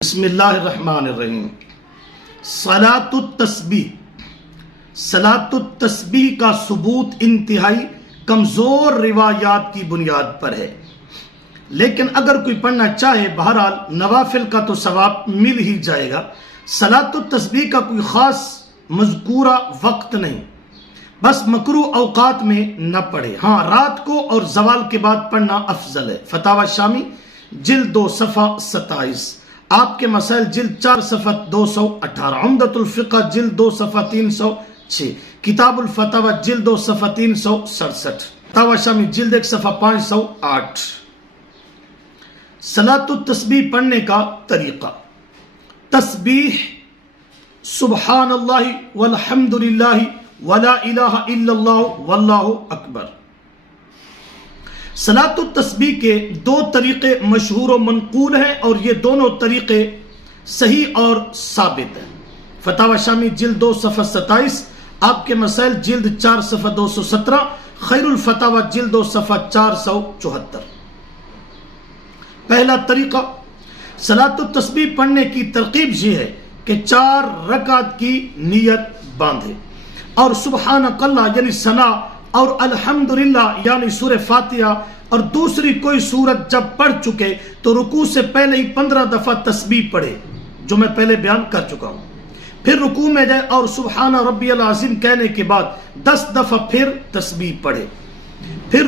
بسم اللہ الرحمن الرحیم۔ صلاۃ التسبیح کا ثبوت انتہائی کمزور روایات کی بنیاد پر ہے، لیکن اگر کوئی پڑھنا چاہے بہرحال نوافل کا تو ثواب مل ہی جائے گا۔ صلاۃ التسبیح کا کوئی خاص مذکورہ وقت نہیں، بس مکروہ اوقات میں نہ پڑھے، ہاں رات کو اور زوال کے بعد پڑھنا افضل ہے۔ فتاوی شامی جلد 2 صفحہ 27، آپ کے مسائل جلد 4 صفحہ 218، عمدۃ الفقہ جلد 2 صفحہ 306، کتاب الفتاوی جلد 2 صفحہ 367، فتاوی شامی جلد 1 صفحہ 508۔ صلاۃ التسبیح پڑھنے کا طریقہ: تسبیح سبحان اللہ والحمد للہ ولا الہ الا اللہ واللہ اکبر۔ صلاۃ التسبیح کے 2 طریقے مشہور و منقول ہیں اور یہ دونوں طریقے صحیح اور ثابت ہیں۔ فتاوی شامی جلد 2 صفحہ 27، آپ کے مسائل جلد 4 صفحہ 217، خیر الفتاوی جلد 2 صفحہ 474۔ پہلا طریقہ، صلاۃ التسبیح پڑھنے کی ترغیب یہ ہے کہ 4 رکعت کی نیت باندھے اور سبحانک اللہ یعنی ثنا اور الحمدللہ یعنی سورہ فاتحہ اور دوسری کوئی سورت جب پڑھ چکے تو رکوع سے پہلے ہی 15 دفعہ تسبیح پڑھے، جو میں پہلے بیان کر چکا ہوں۔ پھر رکوع میں جائے اور سبحان ربی العظیم کہنے کے بعد 10 دفعہ پھر تسبیح پڑھے، پھر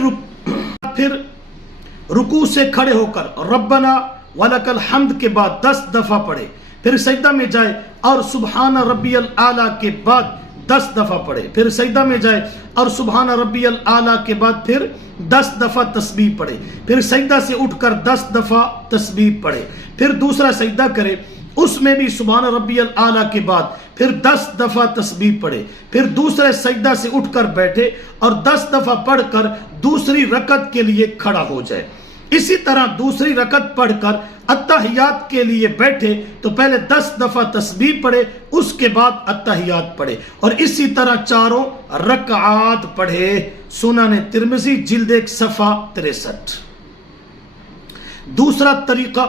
رکوع سے کھڑے ہو کر ربنا ولک الحمد کے بعد 10 دفعہ پڑھے، پھر سجدہ میں جائے اور سبحان ربی الاعلیٰ کے بعد 10 دفعہ پڑھے، پھر سجدہ میں جائے اور سبحان ربی الاعلیٰ کے بعد پھر 10 دفعہ تسبیح پڑھے، پھر سجدہ سے اٹھ کر 10 دفعہ تسبیح پڑھے، پھر دوسرا سجدہ کرے، اس میں بھی سبحان ربی الاعلیٰ کے بعد پھر 10 دفعہ تسبیح پڑھے، پھر دوسرے سجدہ سے اٹھ کر بیٹھے اور 10 دفعہ پڑھ کر دوسری رکعت کے لیے کھڑا ہو جائے۔ اسی طرح دوسری رکعت پڑھ کر اتحیات کے لیے بیٹھے تو پہلے 10 دفعہ تسبیح پڑھے، اس کے بعد اتحیات پڑھے، اور اسی طرح 4 رکعات پڑھے۔ سنن ترمذی جلد 1 صفحہ 63۔ دوسرا طریقہ،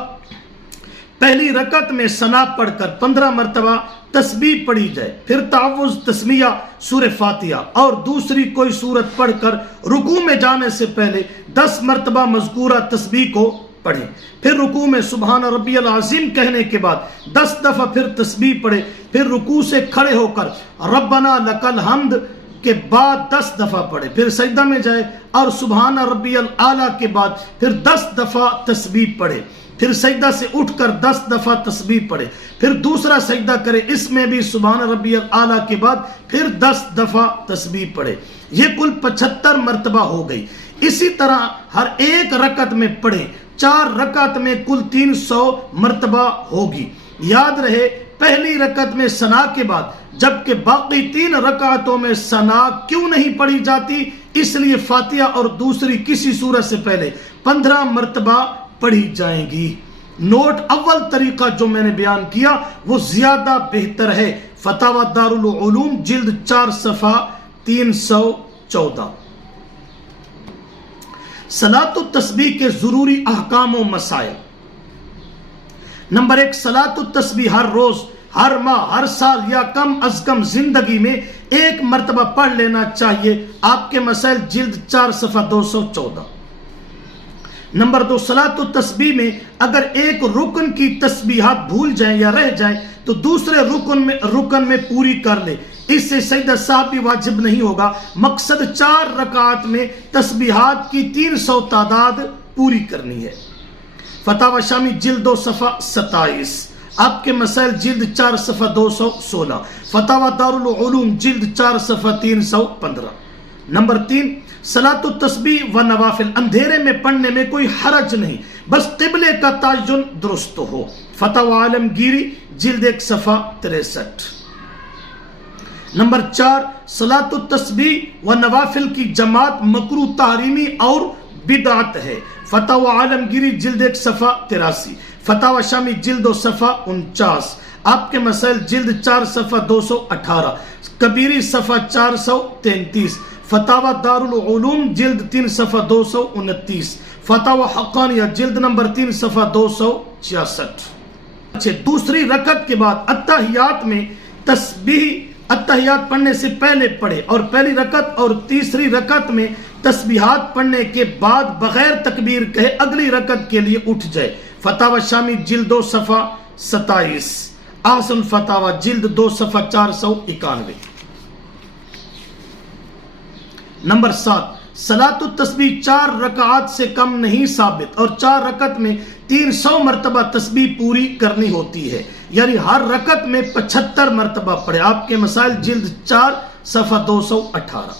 پہلی رکعت میں ثنا پڑھ کر 15 مرتبہ تسبیح پڑھی جائے، پھر تعوذ تسمیہ سورہ فاتحہ اور دوسری کوئی سورت پڑھ کر رکوع میں جانے سے پہلے 10 مرتبہ مذکورہ تسبیح کو پڑھیں، پھر رکوع میں سبحان ربی العظیم کہنے کے بعد 10 دفعہ پھر تسبیح پڑھے، پھر رکوع سے کھڑے ہو کر ربنا لک الحمد کے بعد 10 دفعہ پڑھے، پھر سجدہ میں جائے اور سبحان ربی الاعلیٰ کے بعد پھر 10 دفعہ تسبیح پڑھے، پھر سجدہ سے اٹھ کر 10 دفعہ تسبیح پڑھے، پھر دوسرا سجدہ کرے، اس میں بھی سبحان ربی الاعلیٰ کے بعد پھر 10 دفعہ تسبیح پڑھے۔ یہ کل 75 مرتبہ ہو گئی۔ اسی طرح ہر ایک رکعت میں پڑھیں، 4 رکعت میں کل 300 مرتبہ ہوگی۔ یاد رہے پہلی رکعت میں ثنا کے بعد جبکہ باقی 3 رکعتوں میں ثنا کیوں نہیں پڑھی جاتی؟ اس لیے فاتحہ اور دوسری کسی سورت سے پہلے 15 مرتبہ پڑھی جائیں گی۔ نوٹ، اول طریقہ جو میں نے بیان کیا وہ زیادہ بہتر ہے۔ فتاوی دارالعلوم جلد 4 صفحہ 314۔ صلاۃ التسبیح کے ضروری احکام و مسائل۔ نمبر 1، صلاۃ التسبیح ہر روز، ہر ماہ، ہر سال یا کم از کم زندگی میں 1 مرتبہ پڑھ لینا چاہیے، آپ کے مسائل جلد 4 صفحہ 214۔ نمبر 2، صلاۃ التسبیح میں اگر ایک رکن کی تسبیحات بھول جائیں یا رہ جائیں تو دوسرے رکن میں پوری کر لے، اس سے سجدہ سہو بھی واجب نہیں ہوگا۔ مقصد 4 رکعات میں تسبیحات کی 300 تعداد پوری کرنی ہے۔ فتاوی شامی جلد 2 صفحہ 27، آپ کے مسائل جلد 4 صفحہ 216، فتاوی دارالعلوم جلد 4 صفحہ 315۔ نمبر 3، صلاۃ التسبیح و نوافل اندھیرے میں پڑھنے میں کوئی حرج نہیں، بس قبلے کا تعین درست ہو۔ فتاوی عالمگیری جلد 1 صفحہ 63۔ نمبر 4، صلاۃ التسبیح و نوافل کی جماعت مکروہ تحریمی اور بدعت ہے۔ فتاوی عالمگیری جلد 1 صفحہ 83، فتاوی شامی جلد 2 صفحہ 49، آپ کے مسائل جلد 4 صفحہ 218، کبیری صفحہ 433، فتاوی دارالعلوم جلد 3 صفحہ 229، فتاوی حقانیہ جلد نمبر 3 صفحہ 266۔ دوسری رکعت کے بعد اتحیات میں تسبیح اتحیات پڑھنے سے پہلے پڑھے اور پہلی رکعت اور تیسری رکعت میں تسبیحات پڑھنے کے بعد بغیر تکبیر کہے اگلی رکعت کے لیے اٹھ جائے۔ فتاوی شامی جلد 2 صفحہ 27، احسن فتاوی جلد 2 صفحہ 491۔ نمبر 7، صلاۃ التسبیح 4 رکعات سے کم نہیں ثابت اور 4 رکعت میں 300 مرتبہ تسبیح پوری کرنی ہوتی ہے، یعنی ہر رکعت میں 75 مرتبہ پڑھے۔ آپ کے مسائل جلد 4 صفحہ 218۔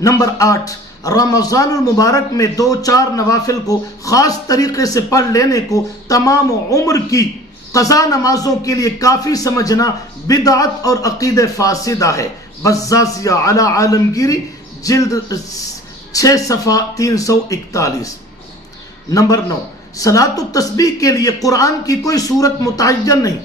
نمبر 8، رمضان المبارک میں 2-4 نوافل کو خاص طریقے سے پڑھ لینے کو تمام عمر کی قضا نمازوں کے لیے کافی سمجھنا بدعت اور عقید فاسدہ ہے۔ بزازیہ علی عالمگیری جلد 6 صفحہ 341۔ نمبر 9، صلاۃ التسبیح کے لیے قرآن کی کوئی صورت متعین نہیں،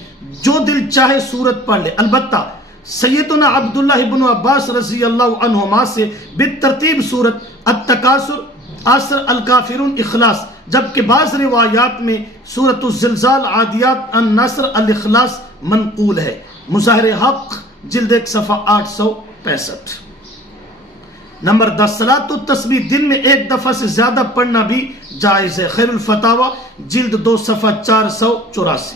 جو دل چاہے صورت پڑھ لے۔ البتہ سیدنا عبداللہ ابن عباس رضی اللہ عنہما سے بالترتیب صورت التکاثر، عصر، الکافرون، اخلاص، جبکہ بعض روایات میں صورت الزلزال، عادیات، النصر، الاخلاص منقول ہے۔ مظاہر حق جلد 1 صفحہ 865۔ نمبر 10، صلاۃ التسبیح دن میں 1 دفعہ سے زیادہ پڑھنا بھی جائز ہے۔ خیر الفتاوی جلد 2 صفحہ 484۔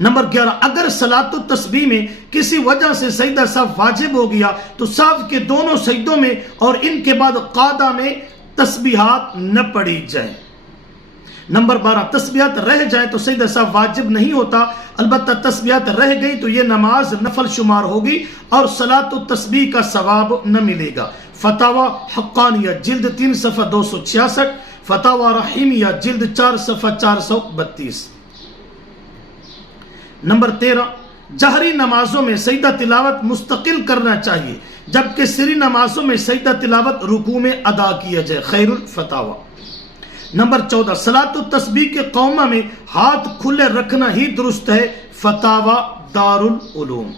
نمبر 11، اگر صلاۃ التسبیح میں کسی وجہ سے سجدہ سہو واجب ہو گیا تو سہو کے دونوں سجدوں میں اور ان کے بعد قعدہ میں تسبیحات نہ پڑھی جائیں۔ نمبر 12، تسبیحات رہ جائیں تو سجدہ سہو واجب نہیں ہوتا، البتہ تسبیحات رہ گئی تو یہ نماز نفل شمار ہوگی اور صلاۃ التسبیح کا ثواب نہ ملے گا۔ فتاوی حقانیہ جلد 3 صفحہ 266، فتاوی رحیمیہ جلد 4 صفحہ 432۔ نمبر 13، جہری نمازوں میں سجدہ تلاوت مستقل کرنا چاہیے، جبکہ سری نمازوں میں سجدہ تلاوت رکوع میں ادا کیا جائے۔ خیر الفتاوی۔ نمبر 14، صلاۃ التسبیح کے قومہ میں ہاتھ کھلے رکھنا ہی درست ہے۔ فتاوی دار العلوم۔